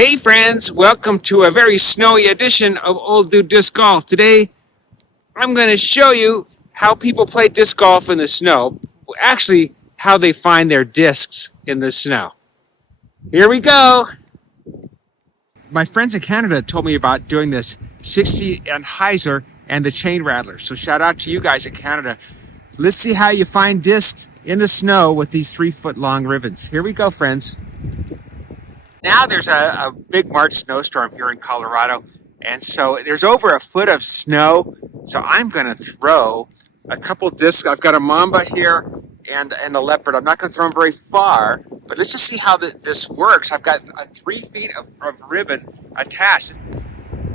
Hey friends, welcome to a very snowy edition of Old Dude Disc Golf. Today, I'm going to show you how people play disc golf in the snow. Actually, how they find their discs in the snow. Here we go. My friends in Canada told me about doing this 60 and Heiser and the chain rattler. So shout out to you guys in Canada. Let's see how you find discs in the snow with these 3-foot long ribbons. Here we go, friends. Now there's a big March snowstorm here in Colorado, and so there's over a foot of snow. So I'm going to throw a couple discs. I've got a mamba here and a leopard. I'm not going to throw them very far, but let's just see how this works. I've got 3 feet of ribbon attached.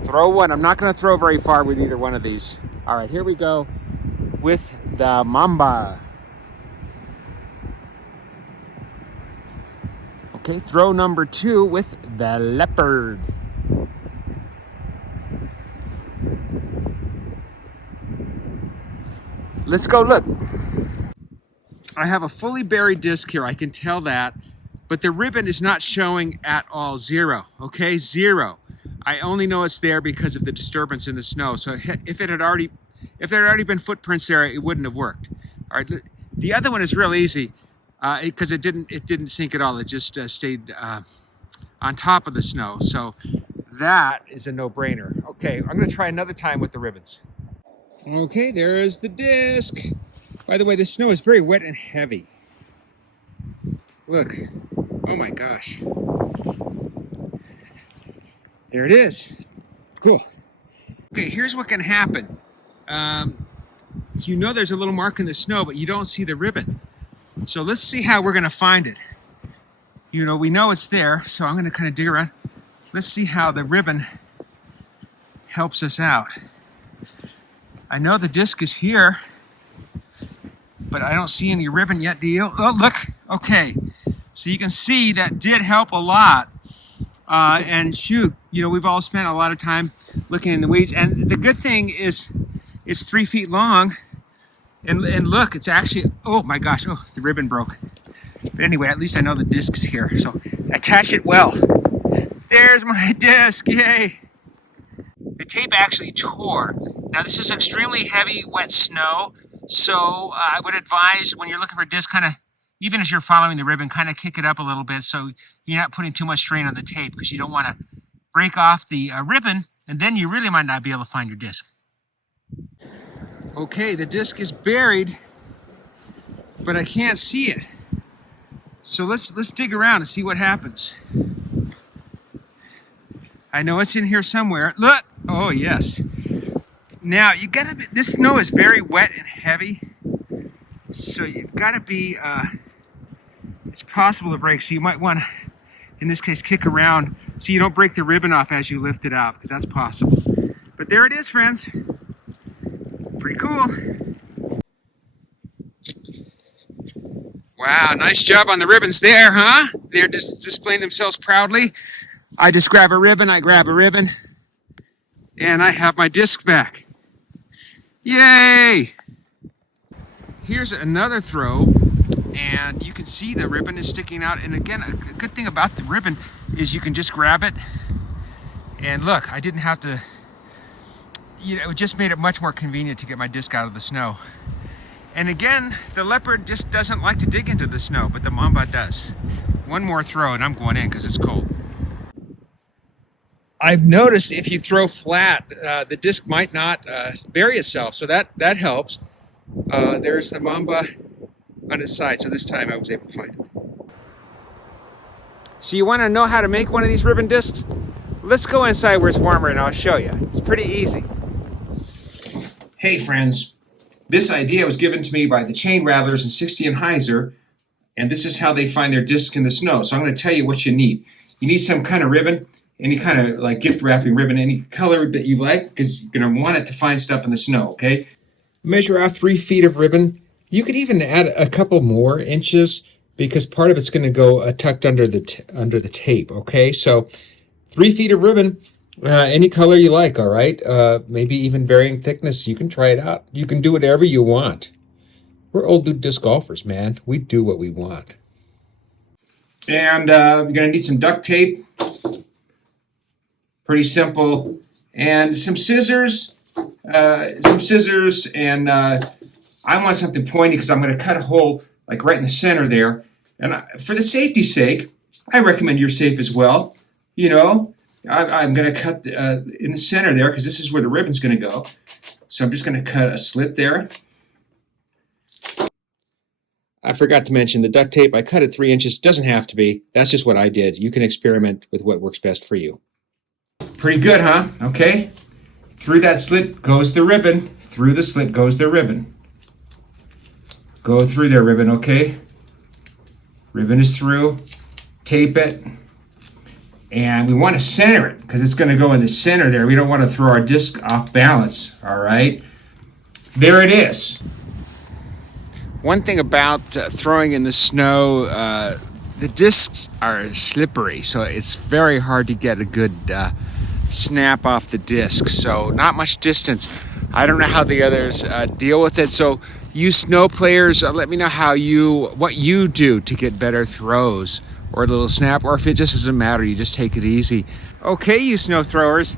Throw one. I'm not going to throw very far with either one of these. All right, here we go with the mamba. Okay, throw number 2 with the leopard. Let's go look. I have a fully buried disc here, I can tell that, but the ribbon is not showing at all. 0, okay, 0. I only know it's there because of the disturbance in the snow. So if there had already been footprints there, it wouldn't have worked. All right, the other one is real easy. Because it didn't sink at all. It just stayed on top of the snow. So that is a no-brainer. Okay, I'm going to try another time with the ribbons. Okay, there is the disc. By the way, the snow is very wet and heavy. Look. Oh my gosh. There it is. Cool. Okay, here's what can happen. You know there's a little mark in the snow, but you don't see the ribbon. So let's see how we're going to find it. You know, we know it's there, so I'm going to kind of dig around. Let's see how the ribbon helps us out. I know the disc is here, but I don't see any ribbon yet, do you? Oh, look. Okay. So you can see that did help a lot. And shoot, you know, we've all spent a lot of time looking in the weeds. And the good thing is it's 3 feet long. And look, it's actually, oh my gosh, oh, the ribbon broke. But anyway, at least I know the disc's here. So attach it well. There's my disc, yay. The tape actually tore. Now this is extremely heavy, wet snow. So I would advise when you're looking for a disc, kind of, even as you're following the ribbon, kind of kick it up a little bit so you're not putting too much strain on the tape because you don't want to break off the ribbon and then you really might not be able to find your disc. Okay, the disc is buried, but I can't see it. So let's dig around and see what happens. I know it's in here somewhere. Look! Oh, yes. Now, you gotta be, this snow is very wet and heavy, so you've gotta be, it's possible to break, so you might want to, in this case, kick around so you don't break the ribbon off as you lift it out, because that's possible. But there it is, friends. Pretty cool. Wow, nice job on the ribbons there, huh? They're just displaying themselves proudly. I just grab a ribbon, I grab a ribbon, and I have my disc back. Yay! Here's another throw, and you can see the ribbon is sticking out. And again, a good thing about the ribbon is you can just grab it. And look, I didn't have to, you know, it just made it much more convenient to get my disc out of the snow. And again, the leopard just doesn't like to dig into the snow, but the mamba does. One more throw and I'm going in because it's cold. I've noticed if you throw flat, the disc might not bury itself, so that helps. There's the mamba on its side, so this time I was able to find it. So you want to know how to make one of these ribbon discs? Let's go inside where it's warmer and I'll show you. It's pretty easy. Hey friends, this idea was given to me by the chain rattlers in 60 and Heiser, and this is how they find their disc in the snow. So I'm going to tell you what you need. You need some kind of ribbon, any kind of like gift wrapping ribbon, any color that you like, because you're going to want it to find stuff in the snow, okay? Measure out 3 feet of ribbon. You could even add a couple more inches because part of it's going to go tucked under the tape, okay? So 3 feet of ribbon. Any color you like, all right? Maybe even varying thickness. You can try it out. You can do whatever you want. We're old dude disc golfers, man. We do what we want. And you're going to need some duct tape. Pretty simple. And some scissors, and I want something pointy because I'm going to cut a hole like right in the center there. And for the safety's sake, I recommend you're safe as well. You know, I'm going to cut in the center there because this is where the ribbon's going to go. So I'm just going to cut a slit there. I forgot to mention the duct tape. I cut it 3 inches. Doesn't have to be. That's just what I did. You can experiment with what works best for you. Pretty good, huh? Okay. Through that slit goes the ribbon. Through the slit goes the ribbon. Go through there, ribbon, okay? Ribbon is through. Tape it. And we want to center it because it's going to go in the center there. We don't want to throw our disc off balance, all right? There it is. One thing about throwing in the snow, the discs are slippery, so it's very hard to get a good snap off the disc. So not much distance. I don't know how the others deal with it. So you snow players, let me know what you do to get better throws or a little snap, or if it just doesn't matter, you just take it easy. Okay, you snow throwers,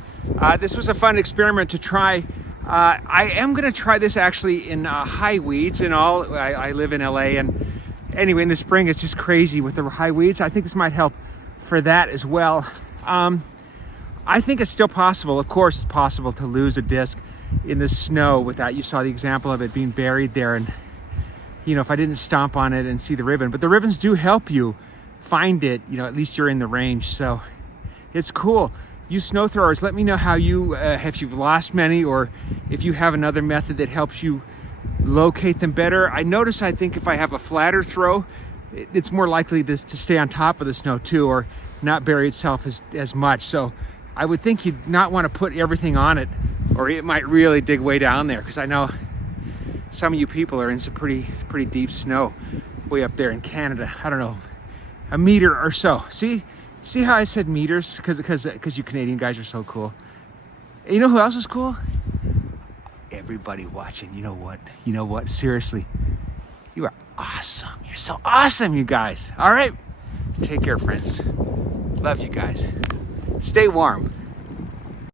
this was a fun experiment to try. I am going to try this actually in high weeds and all. I live in LA, and anyway, in the spring it's just crazy with the high weeds. I think this might help for that as well. I think it's still possible. Of course, it's possible to lose a disc in the snow without, you saw the example of it being buried there, and you know, if I didn't stomp on it and see the ribbon, but the ribbons do help you find it, you know, at least you're in the range, so it's cool. You snow throwers, let me know how you, if you've lost many, or if you have another method that helps you locate them better. I notice, I think if I have a flatter throw, it's more likely to stay on top of the snow too, or not bury itself as much. So I would think you'd not want to put everything on it, or it might really dig way down there, because I know some of you people are in some pretty deep snow way up there in Canada. I don't know, a meter or so. See how I said meters? Because you Canadian guys are so cool. And you know who else is cool? Everybody watching. You know what? Seriously, you are awesome. You're so awesome, you guys. All right, take care, friends. Love you guys. Stay warm.